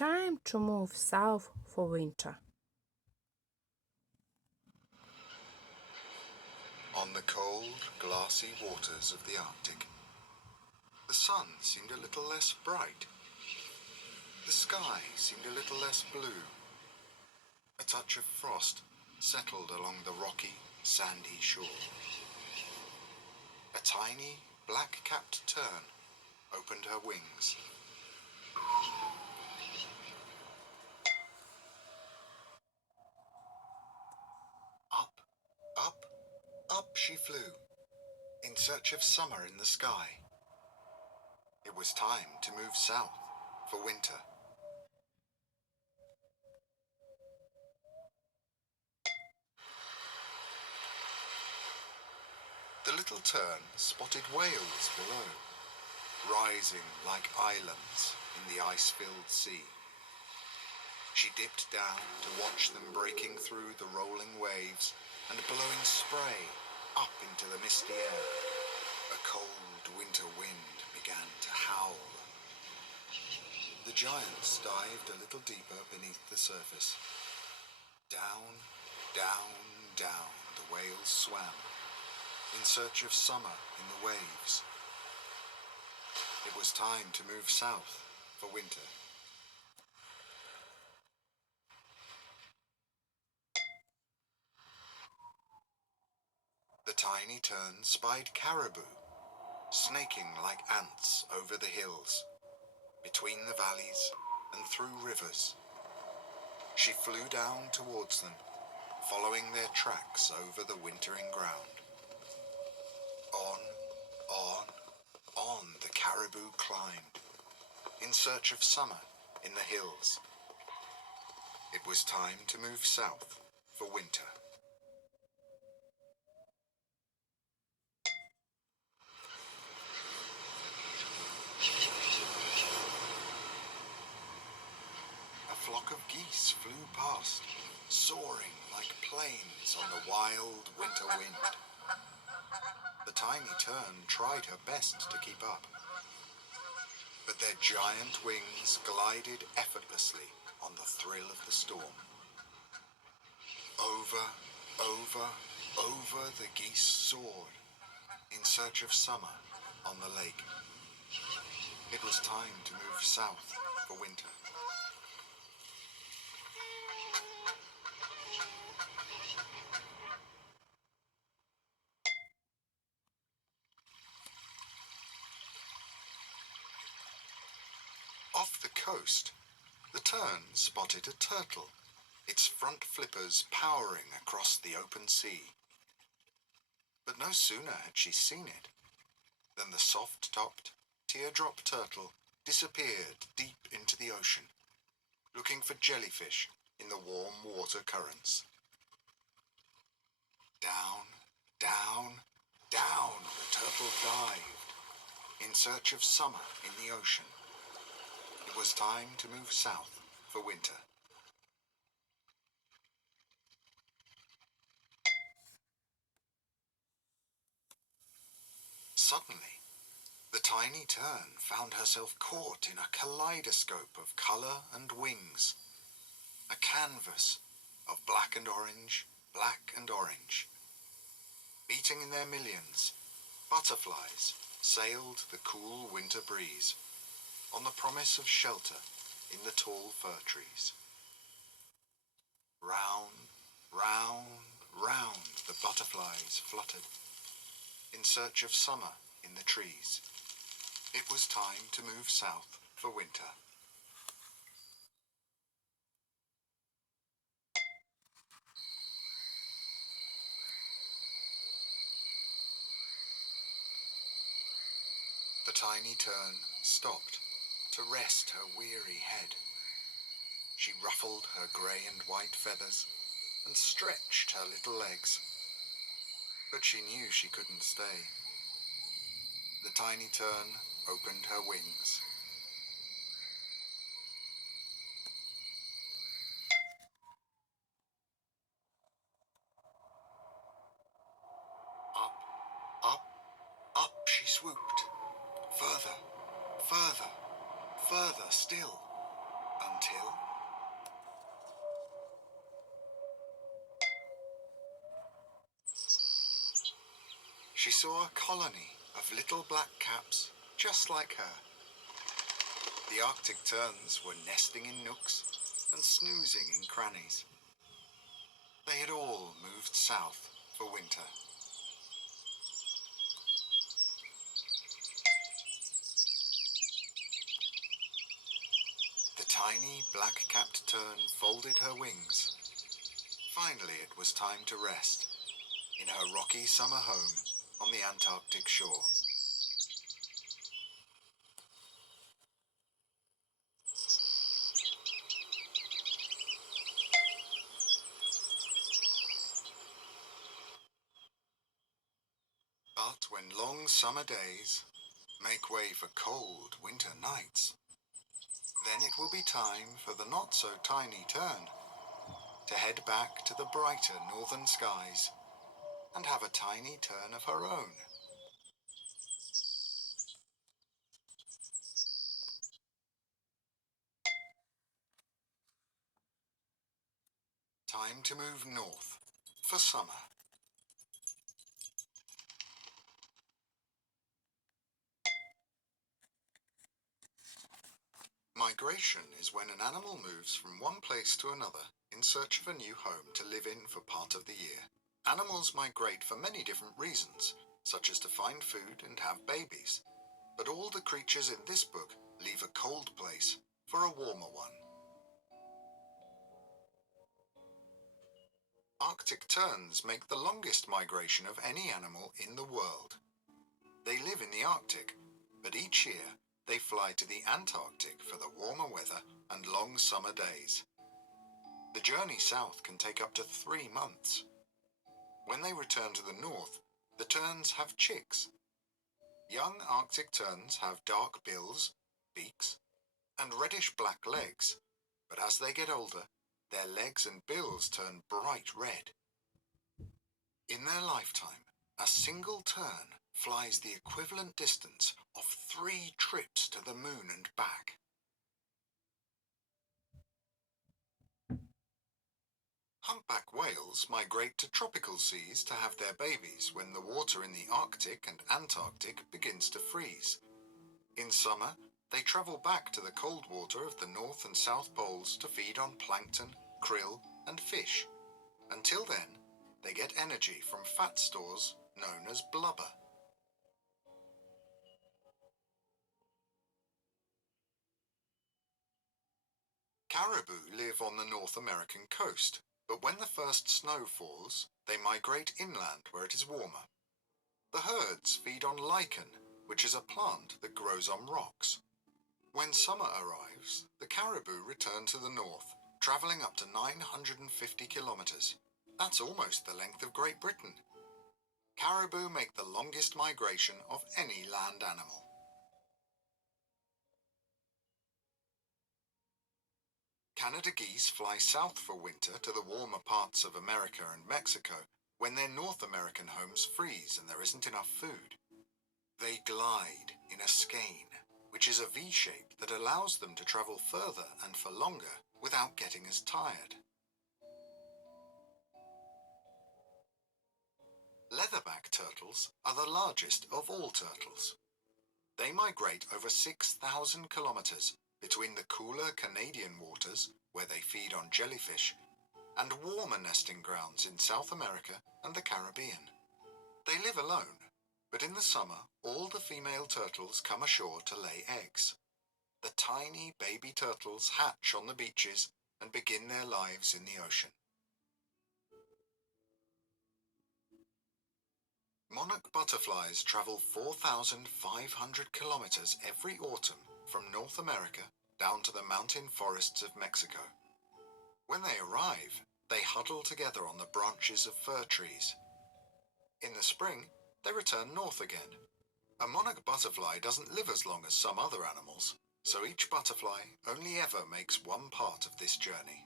time to move south for winter. On the cold, glassy waters of the Arctic, the sun seemed a little less bright. The sky seemed a little less blue. A touch of frost settled along the rocky, sandy shore. A tiny, black-capped tern opened her wings. Up, up, up she flew, in search of summer in the sky. It was time to move south for winter. The little tern spotted whales below, rising like islands in the ice-filled sea. She dipped down to watch them breaking through the rolling waves and blowing spray up into the misty air. A cold winter wind began to howl. The giants dived a little deeper beneath the surface. Down, down, down the whales swam, in search of summer in the waves. It was time to move south for winter. The tiny tern spied caribou, snaking like ants over the hills, between the valleys and through rivers. She flew down towards them, following their tracks over the wintering ground. On the caribou climbed, in search of summer in the hills. It was time to move south for winter. A flock of geese flew past, soaring like planes on the wild winter wind. The tiny tern tried her best to keep up, but their giant wings glided effortlessly on the thrill of the storm. Over, over the geese soared, in search of summer on the lake. It was time to move south for winter. Off the coast, the tern spotted a turtle, its front flippers powering across the open sea. But no sooner had she seen it than the soft-topped, teardrop turtle disappeared deep into the ocean, looking for jellyfish in the warm water currents. Down, down, down the turtle dived, in search of summer in the ocean. It was time to move south for winter. Suddenly, the tiny tern found herself caught in a kaleidoscope of colour and wings. A canvas of black and orange, black and orange. Beating in their millions, butterflies sailed the cool winter breeze, on the promise of shelter in the tall fir trees. Round, round, round the butterflies fluttered, in search of summer in the trees. It was time to move south for winter. The tiny tern stopped to rest her weary head. She ruffled her grey and white feathers and stretched her little legs. But she knew she couldn't stay. The tiny tern opened her wings. Up, up, up she swooped. Further, further, further still, until saw a colony of little black caps just like her. The Arctic terns were nesting in nooks and snoozing in crannies. They had all moved south for winter. The tiny black-capped tern folded her wings. Finally, it was time to rest in her rocky summer home on the Antarctic shore. But when long summer days make way for cold winter nights, then it will be time for the not-so-tiny tern to head back to the brighter northern skies and have a tiny turn of her own. Time to move north for summer. Migration is when an animal moves from one place to another in search of a new home to live in for part of the year. Animals migrate for many different reasons, such as to find food and have babies. But all the creatures in this book leave a cold place for a warmer one. Arctic terns make the longest migration of any animal in the world. They live in the Arctic, but each year they fly to the Antarctic for the warmer weather and long summer days. The journey south can take up to 3 months. When they return to the north, the terns have chicks. Young Arctic terns have dark bills, beaks, and reddish-black legs, but as they get older, their legs and bills turn bright red. In their lifetime, a single tern flies the equivalent distance of 3 trips to the moon and back. Humpback whales migrate to tropical seas to have their babies when the water in the Arctic and Antarctic begins to freeze. In summer, they travel back to the cold water of the North and South Poles to feed on plankton, krill, and fish. Until then, they get energy from fat stores known as blubber. Caribou live on the North American coast, but when the first snow falls, they migrate inland where it is warmer. The herds feed on lichen, which is a plant that grows on rocks. When summer arrives, the caribou return to the north, travelling up to 950 kilometres. That's almost the length of Great Britain. Caribou make the longest migration of any land animal. Canada geese fly south for winter to the warmer parts of America and Mexico when their North American homes freeze and there isn't enough food. They glide in a skein, which is a V shape that allows them to travel further and for longer without getting as tired. Leatherback turtles are the largest of all turtles. They migrate over 6,000 kilometres between the cooler Canadian waters, where they feed on jellyfish, and warmer nesting grounds in South America and the Caribbean. They live alone, but in the summer all the female turtles come ashore to lay eggs. The tiny baby turtles hatch on the beaches and begin their lives in the ocean. Monarch butterflies travel 4,500 kilometres every autumn from North America down to the mountain forests of Mexico. When they arrive, they huddle together on the branches of fir trees. In the spring, they return north again. A monarch butterfly doesn't live as long as some other animals, so each butterfly only ever makes one part of this journey.